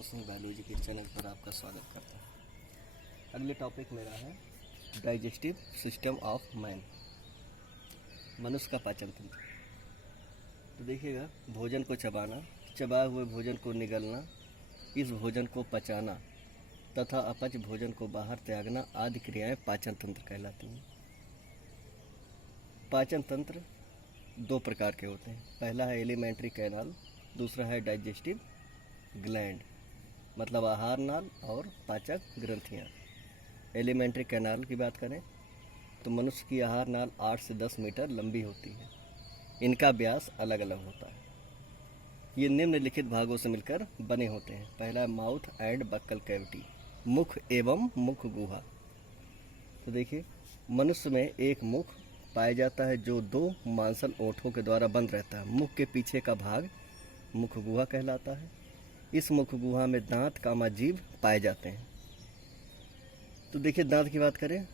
Pawan Singh biology के channel पर आपका स्वागत करता है। अगले टॉपिक मेरा है डाइजेस्टिव सिस्टम ऑफ मैन, मनुष्य का पाचन तंत्र। तो देखिएगा, भोजन को चबाना, चबाए हुए भोजन को निगलना, इस भोजन को पचाना तथा अपच भोजन को बाहर त्यागना आदि क्रियाएं पाचन तंत्र कहलाती हैं। पाचन तंत्र दो प्रकार के होते हैं। पहला है एलिमेंट्री कैनाल, दूसरा है डाइजेस्टिव ग्लैंड, मतलब आहार नाल और पाचक ग्रंथियाँ। एलिमेंट्री कैनाल की बात करें तो मनुष्य की आहार नाल 8 से 10 मीटर लंबी होती है। इनका व्यास अलग अलग होता है। ये निम्नलिखित भागों से मिलकर बने होते हैं। पहला है माउथ एंड बक्कल कैविटी, मुख एवं मुख गुहा। तो देखिए, मनुष्य में एक मुख पाया जाता है जो दो मांसल ओंठों के द्वारा बंद रहता है। मुख के पीछे का भाग मुख गुहा कहलाता है। इस मुख गुहा में दांत कामा जीभ पाए जाते हैं। तो देखिए, दांत की बात करें,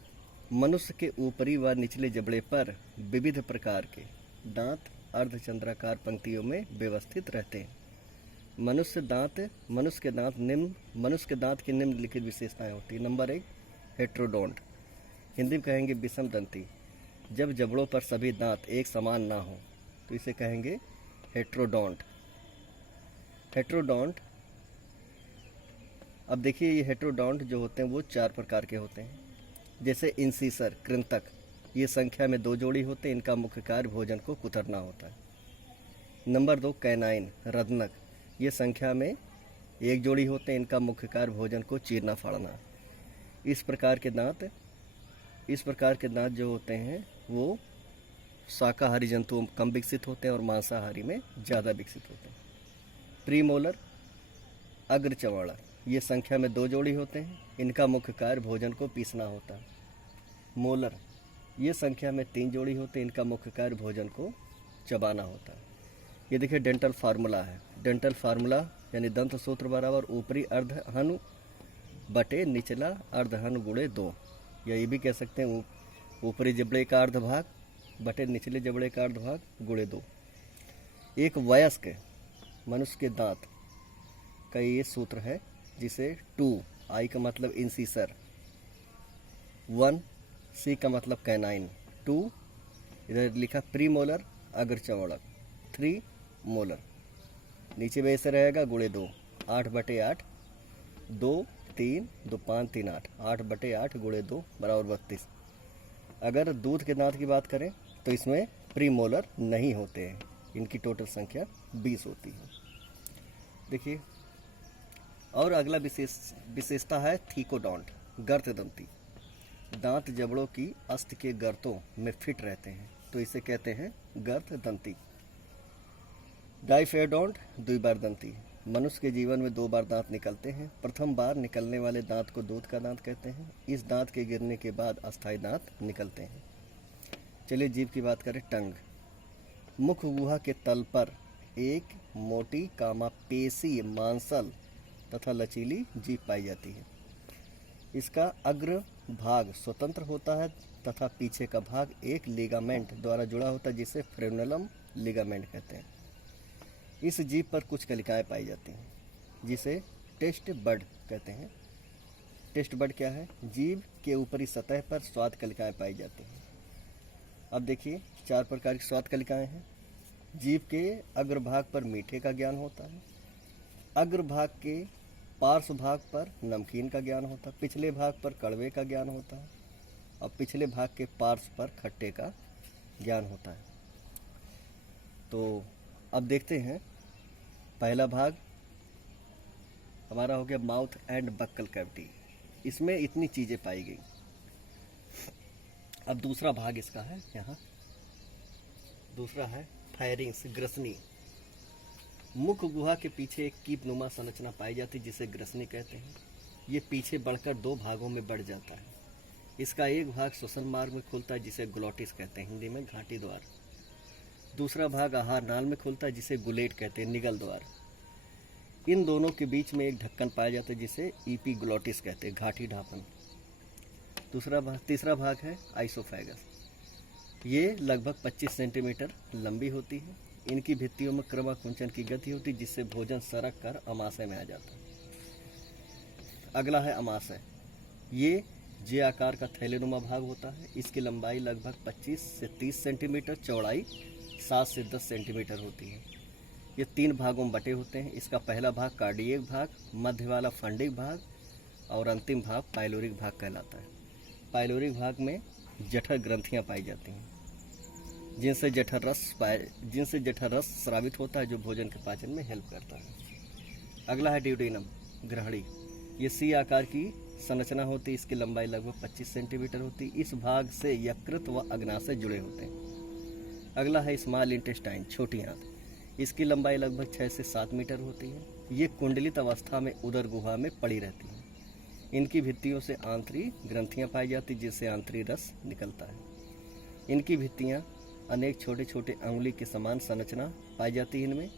मनुष्य के ऊपरी व निचले जबड़े पर विविध प्रकार के दांत अर्धचंद्राकार पंक्तियों में व्यवस्थित रहते हैं। मनुष्य के दांत की निम्नलिखित विशेषताएं होती है। नंबर 1, हेट्रोडोंट, हिंदी में कहेंगे विषम दंती। जब जबड़ों पर सभी दांत एक समान ना हो तो इसे कहेंगे हेट्रोडोंट। हेट्रोडोंट, अब देखिए, ये हेट्रोडोंट जो होते हैं वो 4 प्रकार के होते हैं। जैसे इंसीसर, कृंतक, ये संख्या में 2 जोड़ी होते हैं। इनका मुख्य कार्य भोजन को कुतरना होता है। नंबर 2, कैनाइन, रदनक, ये संख्या में 1 जोड़ी होते हैं। इनका मुख्य कार्य भोजन को चीरना फाड़ना। इस प्रकार के दांत जो होते हैं वो शाकाहारी जंतुओं में कम विकसित होते हैं और मांसाहारी में ज़्यादा विकसित होते हैं। प्रीमोलर, अग्रचवाड़ा, ये संख्या में 2 जोड़ी होते हैं। इनका मुख्य कार्य भोजन को पीसना होता है। मोलर, ये संख्या में 3 जोड़ी होते हैं। इनका मुख्य कार्य भोजन को चबाना होता है। ये देखिए डेंटल फार्मूला है। डेंटल फार्मूला यानी दंत सूत्र बराबर ऊपरी अर्धहनु बटे निचला अर्धहनु गुणे 2, या ये भी कह सकते हैं ऊपरी जबड़े का अर्धभाग बटे निचले जबड़े का अर्धभाग गुणे 2। एक वयस्क मनुष्य के दांत का ये सूत्र है, जिसे 2, आई का मतलब इंसीसर, 1, सी का मतलब कैनाइन, 2 इधर लिखा प्रीमोलर अग्रचवड़क, 3 मोलर, नीचे में ऐसे रहेगा गुणे 2, 8/8, 2 3 2 5 3 8, 8/8 गुणे 2 बराबर 32। अगर दूध के दांत की बात करें तो इसमें प्रीमोलर नहीं होते हैं। इनकी टोटल संख्या 20 होती है। देखिए, और अगला विशेषता है थीकोडोंट, गर्तदंती। दांत जबड़ों की अस्थि के गर्तों में फिट रहते हैं, तो इसे कहते हैं गर्तदंती। डाइफेडोंट, द्विबारदंती, मनुष्य के जीवन में 2 बार दांत निकलते हैं। प्रथम बार निकलने वाले दांत को दूध का दांत कहते हैं। इस दांत के गिरने के बाद अस्थायी दांत निकलते हैं। चलिए जीभ की बात करें। टंग, मुख गुहा के तल पर एक मोटी पेशी मांसल तथा लचीली जीभ पाई जाती है। इसका अग्र भाग स्वतंत्र होता है तथा पीछे का भाग एक लिगामेंट द्वारा जुड़ा होता है, जिसे फ्रेनुलम लिगामेंट कहते हैं। इस जीभ पर कुछ कलिकाएं पाई जाती हैं, जिसे टेस्ट बड कहते हैं। टेस्ट बड क्या है? जीभ के ऊपरी सतह पर स्वाद कलिकाएं पाई जाती हैं। अब देखिए, 4 प्रकार की स्वाद कलिकाएं हैं। जीभ के अग्रभाग पर मीठे का ज्ञान होता है। अग्रभाग के पार्श्व भाग पर नमकीन का ज्ञान होता है। पिछले भाग पर कड़वे का ज्ञान होता है और पिछले भाग के पार्श्व पर खट्टे का ज्ञान होता है। तो अब देखते हैं, पहला भाग हमारा हो गया माउथ एंड बक्कल कैविटी। इसमें इतनी चीज़ें पाई गई। अब दूसरा भाग इसका है, यहाँ दूसरा है फायरिंग्स, ग्रसनी। मुख गुहा के पीछे एक कीपनुमा संरचना पाई जाती है, जिसे ग्रसनी कहते हैं। ये पीछे बढ़कर 2 भागों में बढ़ जाता है। इसका एक भाग श्वसन मार्ग में खुलता है, जिसे ग्लोटिस कहते हैं, हिंदी में घाटी द्वार। दूसरा भाग आहार नाल में खुलता है, जिसे गुलेट कहते हैं, निगल द्वार। इन दोनों के बीच में एक ढक्कन पाया जाता है, जिसे ईपीग्लोटिस कहते हैं, घाटी ढापन। तीसरा भाग है आइसोफेगस। ये लगभग 25 सेंटीमीटर लंबी होती है। इनकी भित्तियों में क्रमाकुंचन की गति होती है, जिससे भोजन सरक कर अमाशय में आ जाता है। अगला है अमाशय। ये जे आकार का थैलेनुमा भाग होता है। इसकी लंबाई लगभग 25 से 30 सेंटीमीटर, चौड़ाई 7 से 10 सेंटीमीटर होती है। ये 3 भागों में बटे होते हैं। इसका पहला भाग कार्डियक भाग, मध्य वाला फंडिक भाग और अंतिम भाग पाइलोरिक भाग कहलाता है। पाइलोरिक भाग में जठर ग्रंथियां पाई जाती हैं, जिनसे जठर रस स्रावित होता है, जो भोजन के पाचन में हेल्प करता है। अगला है ड्यूडेनम, ग्रहणी। ये सी आकार की संरचना होती है। इसकी लंबाई लगभग 25 सेंटीमीटर होती है। इस भाग से यकृत व अग्नाशय जुड़े होते हैं। अगला है स्मॉल इंटेस्टाइन, छोटी आंत। इसकी लंबाई लगभग 6 से 7 मीटर होती है। ये कुंडलित अवस्था में उदर गुहा में पड़ी रहती है। इनकी भित्तियों से आंतरिक ग्रंथियां पाई जाती, जिससे आंतरिक रस निकलता है। इनकी भित्तियां अनेक छोटे छोटे अंगुली के समान संरचना पाई जाती है।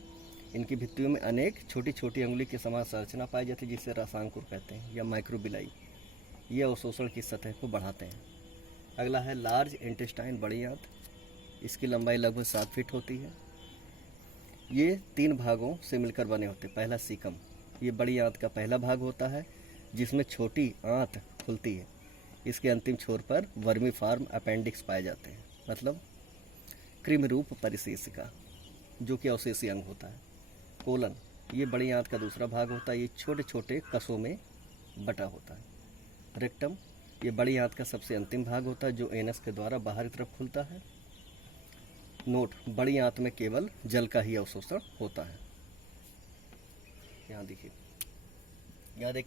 इनकी भित्तियों में अनेक छोटी छोटी अंगुली के समान संरचना पाई जाती है, जिसे रसांकुर कहते हैं या माइक्रोबिलाई। ये अवशोषण की सतह को बढ़ाते हैं। अगला है लार्ज इंटेस्टाइन, बड़ी आंत। इसकी लंबाई लगभग 7 फीट होती है। ये 3 भागों से मिलकर बने होते हैं। पहला सीकम, ये बड़ी आंत का पहला भाग होता है, जिसमें छोटी आंत खुलती है। इसके अंतिम छोर पर वर्मीफॉर्म अपेंडिक्स पाए जाते हैं, मतलब कृमि रूप परिशेषिका, जो कि अवशेषीय अंग होता है। कोलन, ये बड़ी आंत का दूसरा भाग होता है। ये छोटे छोटे कशों में बटा होता है। रेक्टम, ये बड़ी आंत का सबसे अंतिम भाग होता है, जो एनस के द्वारा बाहरी तरफ खुलता है। नोट, बड़ी आंत में केवल जल का ही अवशोषण होता है। यहाँ देखिए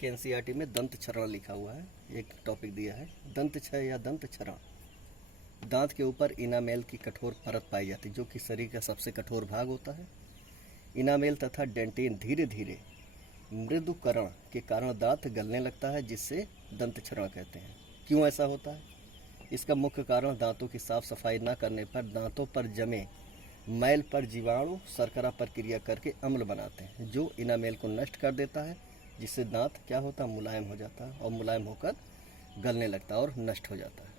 एनसीईआरटी में दंत क्षरण लिखा हुआ है। एक टॉपिक दिया है, दंत क्षय या दंत क्षरण। दांत के ऊपर इनामेल की कठोर परत पाई जाती है, जो कि शरीर का सबसे कठोर भाग होता है। इनामेल तथा डेंटिन धीरे धीरे मृदुकरण के कारण दांत गलने लगता है, जिससे दंत क्षरण कहते हैं। क्यों ऐसा होता है? इसका मुख्य कारण दांतों की साफ सफाई न करने पर दांतों पर जमे मैल पर जीवाणु शर्करा प्रक्रिया करके अम्ल बनाते हैं, जो इनामेल को नष्ट कर देता है, जिससे दांत क्या होता है, मुलायम हो जाता है और मुलायम होकर गलने लगता है और नष्ट हो जाता है।